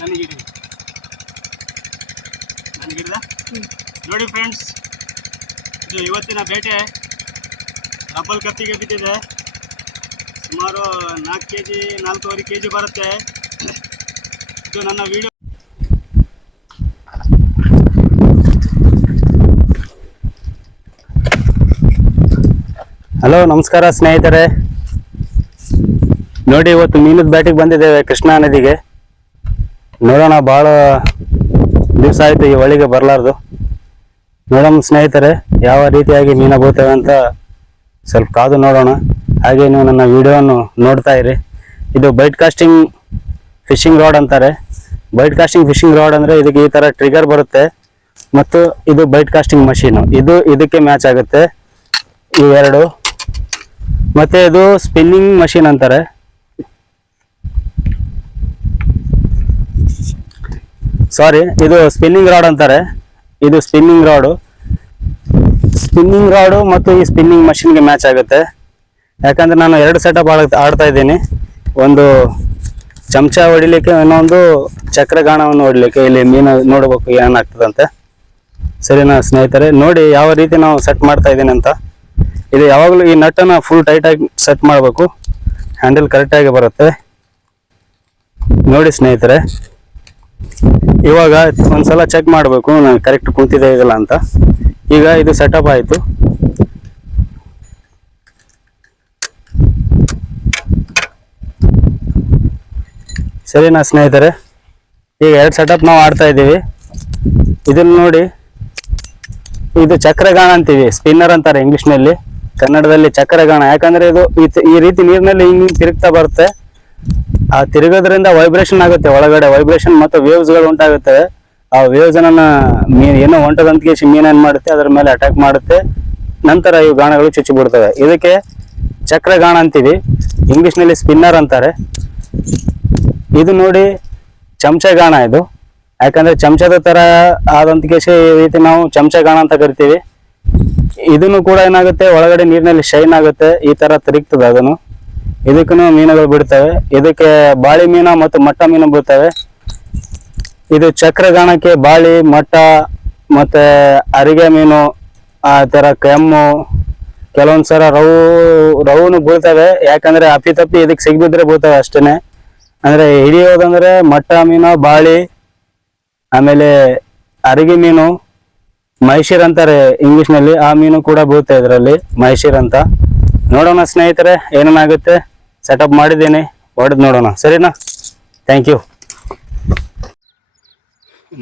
ನನಗಿಡಿ. ನೋಡಿ ಫ್ರೆಂಡ್ಸ್ ಇದು ಇವತ್ತಿನ ಬೇಟೆ. ಡಬ್ಬಲ್ ಕತ್ತಿಗೆ ಬಿದ್ದಿದೆ. ಸುಮಾರು ನಾಲ್ಕು ಕೆ ಜಿ ನಾಲ್ಕೂವರೆ ಕೆ ಜಿ ಬರುತ್ತೆ. ಇದು ನನ್ನ ವಿಡಿಯೋ ಹಲೋ ನಮಸ್ಕಾರ ಸ್ನೇಹಿತರೆ. ನೋಡಿ, ಇವತ್ತು ಮೀನದ ಬ್ಯಾಟಿಗೆ ಬಂದಿದ್ದೇವೆ ಕೃಷ್ಣಾ ನದಿಗೆ. ನೋಡೋಣ, ಭಾಳ ದಿವಸ ಆಯ್ತು ಈ ಹೊಳಿಗೆ ಬರಲಾರ್ದು. ನೋಡೋಣ ಸ್ನೇಹಿತರೆ, ಯಾವ ರೀತಿಯಾಗಿ ಮೀನು ಬೀಳ್ತವೆ ಅಂತ ಸ್ವಲ್ಪ ಕಾದು ನೋಡೋಣ. ಹಾಗೆ ನೀವು ನನ್ನ ವಿಡಿಯೋವನ್ನು ನೋಡ್ತಾ ಇರಿ. ಇದು ಬೈಟ್ ಕಾಸ್ಟಿಂಗ್ ಫಿಶಿಂಗ್ ರಾಡ್ ಅಂತಾರೆ. ಬೈಟ್ ಕಾಸ್ಟಿಂಗ್ ಫಿಶಿಂಗ್ ರಾಡ್ ಅಂದರೆ ಇದಕ್ಕೆ ಈ ಥರ ಟ್ರಿಗರ್ ಬರುತ್ತೆ. ಮತ್ತು ಇದು ಬೈಟ್ ಕಾಸ್ಟಿಂಗ್ ಮಷೀನು. ಇದು ಇದಕ್ಕೆ ಮ್ಯಾಚ್ ಆಗುತ್ತೆ. ಇವೆರಡು ಮತ್ತೆ ಇದು ಸ್ಪಿನ್ನಿಂಗ್ ಮಷೀನ್ ಅಂತಾರೆ. ಸಾರಿ ಇದು ಸ್ಪಿನ್ನಿಂಗ್ ರಾಡ್ ಅಂತಾರೆ. ಇದು ಸ್ಪಿನ್ನಿಂಗ್ ರಾಡು ಸ್ಪಿನ್ನಿಂಗ್ ರಾಡು ಮತ್ತು ಈ ಸ್ಪಿನ್ನಿಂಗ್ ಮಷಿನ್ಗೆ ಮ್ಯಾಚ್ ಆಗುತ್ತೆ. ಯಾಕಂದ್ರೆ ನಾನು ಎರಡು ಸೆಟಪ್ ಆಡ್ತಾ ಇದ್ದೀನಿ. ಒಂದು ಚಮಚ ಹೊಡಿಲಿಕ್ಕೆ, ಇನ್ನೊಂದು ಚಕ್ರಗಾಣವನ್ನು ಹೊಡಿಲಿಕ್ಕೆ. ಇಲ್ಲಿ ಮೀನು ನೋಡಬೇಕು ಏನಾಗ್ತದಂತೆ ಸರಿನಾ ಸ್ನೇಹಿತರೆ, ನೋಡಿ ಯಾವ ರೀತಿ ನಾವು ಸೆಟ್ ಮಾಡ್ತಾ ಇದ್ದೀನಿ ಅಂತ. ಇದು ಯಾವಾಗಲೂ ಈ ನಟ್ಟನ್ನು ಫುಲ್ ಟೈಟಾಗಿ ಸೆಟ್ ಮಾಡಬೇಕು. ಹ್ಯಾಂಡಲ್ ಕರೆಕ್ಟಾಗಿ ಬರುತ್ತೆ. ನೋಡಿ ಸ್ನೇಹಿತರೆ. ಇವಾಗ ಒಂದ್ಸಲ ಚೆಕ್ ಮಾಡಬೇಕು, ನಾನು ಕರೆಕ್ಟ್ ಕುಂತಿದೆ ಇಲ್ಲ ಅಂತ. ಈಗ ಇದು ಸೆಟಪ್ ಆಯಿತು. ಸರಿನಾ ಸ್ನೇಹಿತರೆ? ಈಗ ಎರಡು ಸೆಟಪ್ ನಾವು ಆಡ್ತಾ ಇದ್ದೀವಿ. ಇದನ್ನು ನೋಡಿ, ಇದು ಚಕ್ರಗಾಣ ಅಂತೀವಿ ಸ್ಪಿನ್ನರ್ ಅಂತಾರೆ ಇಂಗ್ಲೀಷ್ನಲ್ಲಿ. ಕನ್ನಡದಲ್ಲಿ ಚಕ್ರಗಾಣ ಯಾಕಂದರೆ ಇದು ಈ ರೀತಿ ನೀರಿನಲ್ಲಿ ಹಿಂಗೆ ತಿರುಗ್ತಾ ಬರುತ್ತೆ. ಆ, ತಿರುಗೋದ್ರಿಂದ ವೈಬ್ರೇಷನ್ ಆಗುತ್ತೆ. ಒಳಗಡೆ ವೈಬ್ರೇಷನ್ ಮತ್ತು ವೇವ್ಸ್ಗಳು ಉಂಟಾಗುತ್ತವೆ ಆ ವೇವ್ಸ್ ಅನ್ನ ಮೀನ್ ಏನೋ ಹೊಂಟದಂತ ಮೀನ್ ಏನ್ ಮಾಡುತ್ತೆ, ಅದರ ಮೇಲೆ ಅಟ್ಯಾಕ್ ಮಾಡುತ್ತೆ. ನಂತರ ಇವು ಗಾಣಗಳು ಚುಚ್ಚಿ ಬಿಡ್ತವೆ. ಇದಕ್ಕೆ ಚಕ್ರಗಾಣ ಅಂತೀವಿ. ಇಂಗ್ಲಿಷ್ನಲ್ಲಿ ಸ್ಪಿನ್ನರ್ ಅಂತಾರೆ. ಇದು ನೋಡಿ ಚಮಚ ಗಾಣ ಇದು. ಯಾಕಂದ್ರೆ ಚಮಚದ ತರ ಆದಂತ ಕೇಸಿ ಈ ರೀತಿ ನಾವು ಚಮಚ ಗಾಣ ಅಂತ ಕರಿತೀವಿ. ಇದನ್ನು ಕೂಡ ಏನಾಗುತ್ತೆ, ಒಳಗಡೆ ನೀರಿನಲ್ಲಿ ಶೈನ್ ಆಗುತ್ತೆ. ಈ ತರ ತಿರುಗ್ತದೆ ಅದನ್ನು. ಇದಕ್ಕೂ ಮೀನುಗಳು ಬಿಡ್ತವೆ. ಇದಕ್ಕೆ ಬಾಳಿ ಮೀನು ಮತ್ತು ಮಟ್ಟ ಮೀನು ಬೀಳ್ತವೆ ಇದು ಚಕ್ರಗಾಣಕ್ಕೆ ಬಾಳಿ, ಮಟ್ಟ ಮತ್ತೆ ಅರಿಗೆ ಮೀನು, ಆ ತರ ಕೆಮ್ಮು, ಕೆಲವೊಂದ್ಸಲ ರವು ರವುನು ಬೀಳ್ತವೆ. ಯಾಕಂದ್ರೆ ಅಪ್ಪಿ ಇದಕ್ಕೆ ಸಿಗ್ಬಿದ್ರೆ ಬೀಳ್ತವೆ ಅಷ್ಟೇನೆ. ಅಂದ್ರೆ ಹಿಡಿಯೋದಂದರೆ ಮಟ್ಟ ಮೀನು, ಬಾಳಿ, ಆಮೇಲೆ ಅರಿಗೆ ಮೀನು, ಮೈಸೂರ್ ಅಂತಾರೆ ಇಂಗ್ಲಿಷ್ನಲ್ಲಿ ಆ ಮೀನು ಕೂಡ ಬೀಳುತ್ತೆ ಇದರಲ್ಲಿ, ಮೈಸೂರ್ ಅಂತ. ನೋಡೋಣ ಸ್ನೇಹಿತರೆ, ಏನೇನಾಗುತ್ತೆ? ಸೆಟಪ್ ಮಾಡಿದ್ದೀನಿ, ಹೊಡೆದು ನೋಡೋಣ. ಸರಿನಾ? ಥ್ಯಾಂಕ್ ಯು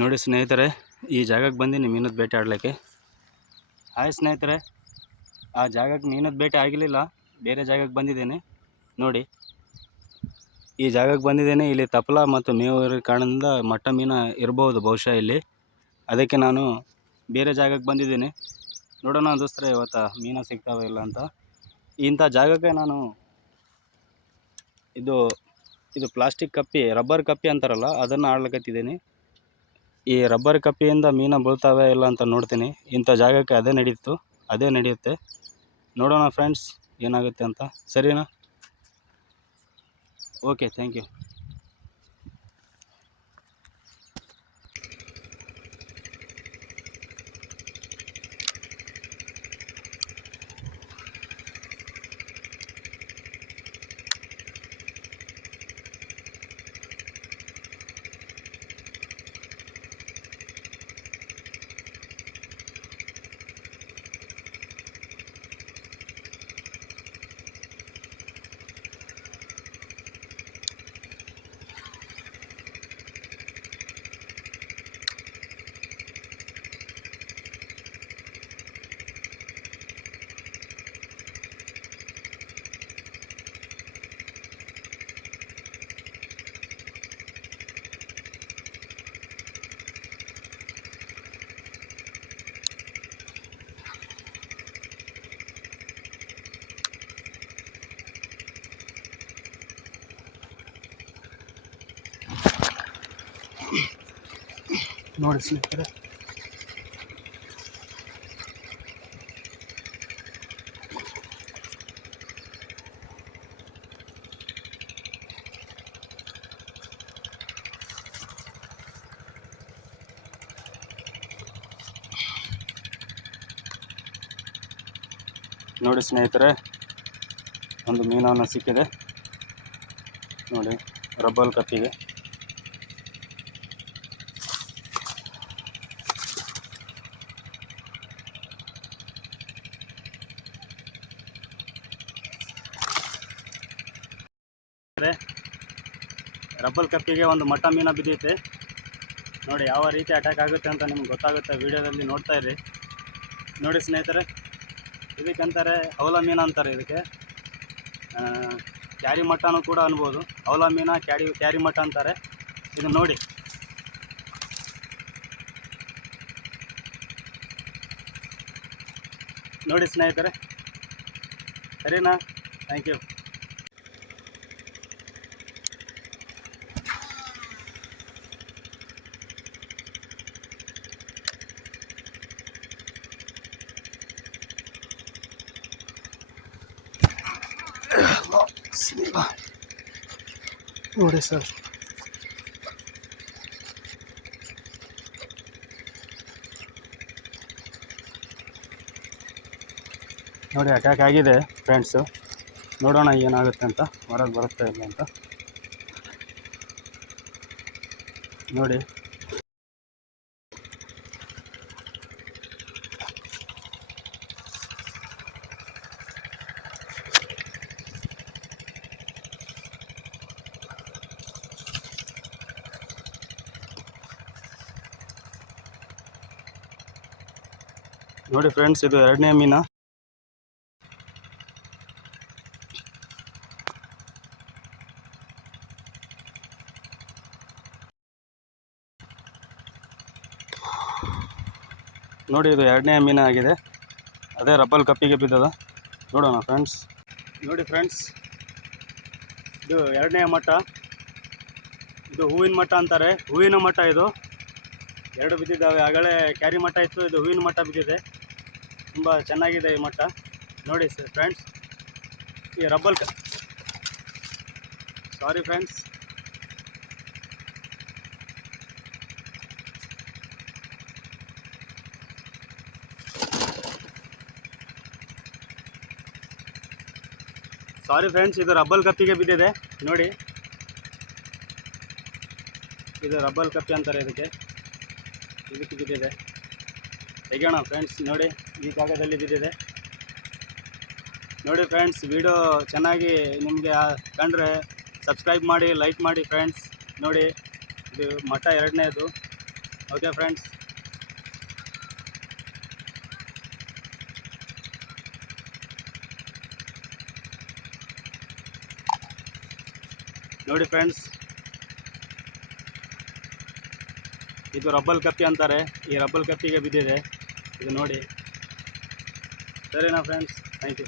ನೋಡಿ ಸ್ನೇಹಿತರೆ, ಈ ಜಾಗಕ್ಕೆ ಬಂದೀನಿ ಮೀನದ ಭೇಟಿ ಆಡಲಿಕ್ಕೆ. ಹಾಯ್ ಸ್ನೇಹಿತರೆ, ಆ ಜಾಗಕ್ಕೆ ಮೀನದ ಭೇಟಿ ಆಗಿರಲಿಲ್ಲ, ಬೇರೆ ಜಾಗಕ್ಕೆ ಬಂದಿದ್ದೀನಿ. ನೋಡಿ, ಈ ಜಾಗಕ್ಕೆ ಬಂದಿದ್ದೇನೆ, ಇಲ್ಲಿ ತಪ್ಪಲ ಮತ್ತು ಮೇವು ಇರೋ ಕಾರಣದಿಂದ ಮಟ್ಟ ಮೀನು ಇರಬಹುದು ಬಹುಶಃ ಇಲ್ಲಿ. ಅದಕ್ಕೆ ನಾನು ಬೇರೆ ಜಾಗಕ್ಕೆ ಬಂದಿದ್ದೀನಿ. ನೋಡೋಣ ದೋಸ್ತರೆ, ಇವತ್ತು ಮೀನು ಸಿಗ್ತಾವೆ ಇಲ್ಲ ಅಂತ. ಇಂಥ ಜಾಗಕ್ಕೆ ನಾನು ಇದು ಇದು ಪ್ಲಾಸ್ಟಿಕ್ ಕಪ್ಪಿ ರಬ್ಬರ್ ಕಪ್ಪಿ ಅಂತಾರಲ್ಲ, ಅದನ್ನು ಆಡ್ಲಿಕತ್ತಿದ್ದೀನಿ. ಈ ರಬ್ಬರ್ ಕಪ್ಪಿಯಿಂದ ಮೀನು ಬೀಳ್ತಾವೆ ಇಲ್ಲ ಅಂತ ನೋಡ್ತೀನಿ. ಇಂಥ ಜಾಗಕ್ಕೆ ಅದೇ ನಡೀತು, ಅದೇ ನಡೆಯುತ್ತೆ. ನೋಡೋಣ ಫ್ರೆಂಡ್ಸ್ ಏನಾಗುತ್ತೆ ಅಂತ. ಸರಿನಾ? ಓಕೆ ಥ್ಯಾಂಕ್ ಯು ನೋಡಿ ಸ್ನೇಹಿತರೆ. ನೋಡಿ ಸ್ನೇಹಿತರೆ ಒಂದು ಮೀನನ್ನು ಸಿಕ್ಕಿದೆ. ನೋಡಿ ರಬ್ಬಲ್ ಕತ್ತಿಗೆ ರಬ್ಬಲ್ ಕಪ್ಪಿಗೆ ಒಂದು ಮಟ್ಟ ಮೀನ ಬಿದ್ದೈತೆ. ನೋಡಿ, ಯಾವ ರೀತಿ ಅಟ್ಯಾಕ್ ಆಗುತ್ತೆ ಅಂತ ನಿಮ್ಗೆ ಗೊತ್ತಾಗುತ್ತೆ. ವಿಡಿಯೋದಲ್ಲಿ ನೋಡ್ತಾ ಇರಿ. ನೋಡಿ ಸ್ನೇಹಿತರೆ ಇದಕ್ಕಂತಾರೆ ಅವಲ ಮೀನು ಅಂತಾರೆ ಇದಕ್ಕೆ. ಕ್ಯಾರಿ ಮಟ್ಟನೂ ಕೂಡ ಅನ್ಬೋದು. ಅವಲ ಮೀನ ಕ್ಯಾರಿ ಕ್ಯಾರಿ ಮಟ್ಟ ಅಂತಾರೆ. ಇದು ನೋಡಿ. ನೋಡಿ ಸ್ನೇಹಿತರೆ. ಸರಿನಾ? ಥ್ಯಾಂಕ್ ಯು ನೋಡಿ ಸರ್. ನೋಡಿ ಅಟ್ಯಾಕ್ ಆಗಿದೆ ಫ್ರೆಂಡ್ಸು ನೋಡೋಣ ಏನಾಗುತ್ತೆ ಅಂತ. ಹೊರಗೆ ಬರುತ್ತೆ ಇಲ್ಲ ಅಂತ. ನೋಡಿ. ನೋಡಿ ಫ್ರೆಂಡ್ಸ್ ಇದು ಎರಡನೇ ಮೀನ. ನೋಡಿ ಇದು ಎರಡನೇ ಮೀನ ಆಗಿದೆ. ಅದೇ ರಬ್ಬಲ್ ಕಪ್ಪಿಗೆ ಬಿದ್ದದ. ನೋಡೋಣ ಫ್ರೆಂಡ್ಸ್ ನೋಡಿ ಫ್ರೆಂಡ್ಸ್ ಇದು ಎರಡನೇ ಮಠ. ಇದು ಹೂವಿನ ಮಠ ಅಂತಾರೆ. ಹೂವಿನ ಮಠ ಇದು. ಎರಡು ಬಿದ್ದಿದ್ದಾವೆ. ಆಗಲೇ ಕ್ಯಾರಿ ಮಠ ಇತ್ತು. ಇದು ಹೂವಿನ ಮಠ ಬಿದ್ದಿದೆ. ತುಂಬ ಚೆನ್ನಾಗಿದೆ ಈ ಮಠ ನೋಡಿ ಸರ್ ಫ್ರೆಂಡ್ಸ್, ಈ ರಬ್ಬಲ್ ಕ ಸಾರಿ ಫ್ರೆಂಡ್ಸ್. ಸಾರಿ ಫ್ರೆಂಡ್ಸ್, ಇದು ರಬ್ಬಲ್ ಕಪ್ಪಿಗೆ ಬಿದ್ದಿದೆ. ನೋಡಿ. ಇದು ರಬ್ಬಲ್ ಕಪ್ಪಿ ಅಂತಾರೆ ಇದಕ್ಕೆ. ಇದಕ್ಕೆ ಬಿದ್ದಿದೆ. ತೆಗೋಣ ಫ್ರೆಂಡ್ಸ್, ನೋಡಿ. ಈ ಜಾಗದಲ್ಲಿ ಬಿದ್ದಿದೆ. ನೋಡಿ ಫ್ರೆಂಡ್ಸ್ ವಿಡಿಯೋ ಚೆನ್ನಾಗಿ ನಿಮಗೆ ಕಂಡ್ರೆ ಸಬ್ಸ್ಕ್ರೈಬ್ ಮಾಡಿ ಲೈಕ್ ಮಾಡಿ ಫ್ರೆಂಡ್ಸ್ ನೋಡಿ, ಇದು ಮಠ ಎರಡನೇದು. ಓಕೆ ಫ್ರೆಂಡ್ಸ್ ನೋಡಿ ಫ್ರೆಂಡ್ಸ್ ಇದು ರಬ್ಬಲ್ ಕಪ್ಪಿ ಅಂತಾರೆ. ಈ ರಬ್ಬಲ್ ಕಪ್ಪಿಗೆ ಬಿದ್ದಿದೆ. ಇದು ನೋಡಿ. ಸರಿನಾ ಫ್ರೆಂಡ್ಸ್ ಥ್ಯಾಂಕ್ ಯು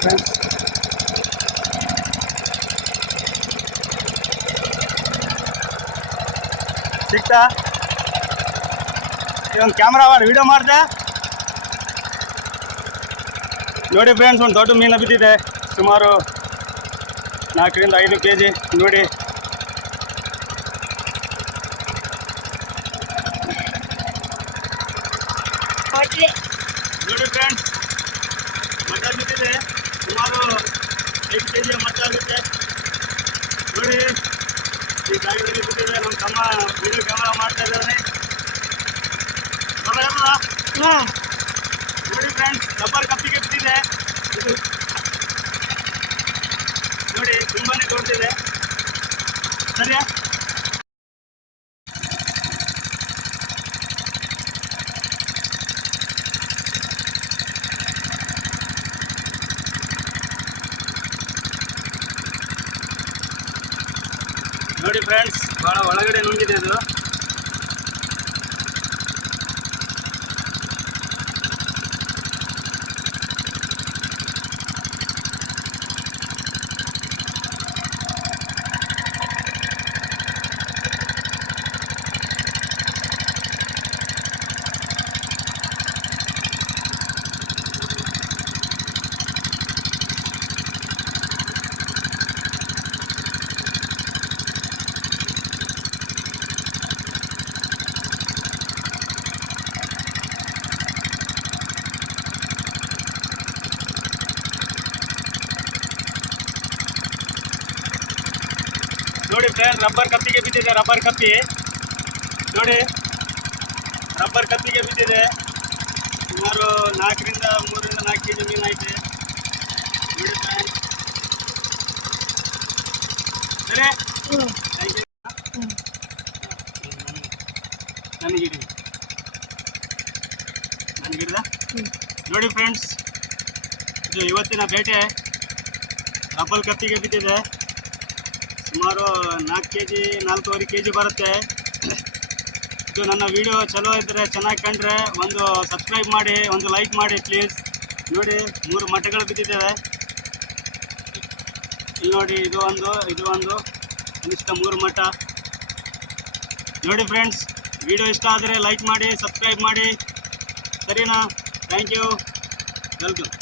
ಫ್ರೆಂಡ್ಸ್ ಸಿಕ್ತಾ ಒಂದು ಕ್ಯಾಮ್ರಾ ವಿಡಿಯೋ ಮಾಡಿದೆ? ನೋಡಿ ಫ್ರೆಂಡ್ಸ್ ಒಂದು ದೊಡ್ಡ ಮೀನು ಬಿದ್ದಿದೆ. ಸುಮಾರು ನಾಲ್ಕರಿಂದ ಐದು ಕೆ ಜಿ ನೋಡಿ ನೋಡಿ ಫ್ರೆಂಡ್ಸ್ ಬಿದ್ದಿದೆ ಸುಮಾರು ಐದು ಕೆ ಜಿಯ ಮಟ್ಟ ಆಗುತ್ತೆ. ನೋಡಿ, ಈ ಜಾಗದಲ್ಲಿ ಬಿದ್ದಿದೆ ನಮ್ಮ ತಮ್ಮ ವಿಡಿಯೋ ಕ್ಯಾಮರಾ ಮಾಡ್ತಾ? ಹ್ಞೂ. ನೋಡಿ ಫ್ರೆಂಡ್ಸ್ ರಬ್ಬರ್ ಕಪ್ಪಿಗೆ ಇದು ನೋಡಿ, ತುಂಬಾನೇ ದೊಡ್ಡದಿದೆ. ಸರಿಯಾ ನೋಡಿ ಫ್ರೆಂಡ್ಸ್ ಬಹಳ ಒಳಗಡೆ ನುಂಗಿದೆ ಇದು ಫ್ರೆಂಡ್ ರಬ್ಬರ್ ಕಪ್ಪಿಗೆ ಬಿದ್ದಿದೆ ರಬ್ಬರ್ ಕಪ್ಪಿ ನೋಡಿ ರಬ್ಬರ್ ಕಪ್ಪಿಗೆ ಬಿದ್ದಿದೆ. ಸುಮಾರು ನಾಲ್ಕರಿಂದ ಮೂರರಿಂದ ನಾಲ್ಕು ಕೆ ಜಿ ಮೀನು ಐತೆ. ನೋಡಿ ಸರಿ. ಹ್ಞೂ ನನಗಿಡಿ. ನನಗಿಡ್ದ? ನೋಡಿ ಫ್ರೆಂಡ್ಸ್ ಇದು ಇವತ್ತಿನ ಬೇಟೆ. ರಬ್ಬರ್ ಕಪ್ಪಿಗೆ ಬಿದ್ದಿದೆ. ಸುಮಾರು ನಾಲ್ಕು ಕೆ ಜಿ ನಾಲ್ಕೂವರೆ ಕೆ ಜಿ ಬರುತ್ತೆ. ಇದು ನನ್ನ ವಿಡಿಯೋ ಚಲೋ ಇದ್ದರೆ ಚೆನ್ನಾಗಿ ಕಂಡ್ರೆ ಒಂದು ಸಬ್ಸ್ಕ್ರೈಬ್ ಮಾಡಿ, ಒಂದು ಲೈಕ್ ಮಾಡಿ ಪ್ಲೀಸ್ ನೋಡಿ, ಮೂರು ಮಠಗಳು ಬಿದ್ದಿದ್ದಾವೆ. ಇಲ್ಲಿ ನೋಡಿ, ಇದು ಒಂದು ಇದು ಒಂದು ಕನಿಷ್ಠ ಮೂರು ಮಠ. ನೋಡಿ ಫ್ರೆಂಡ್ಸ್ ವಿಡಿಯೋ ಇಷ್ಟ ಆದರೆ ಲೈಕ್ ಮಾಡಿ ಸಬ್ಸ್ಕ್ರೈಬ್ ಮಾಡಿ. ಸರಿನಾ? Thank you welcome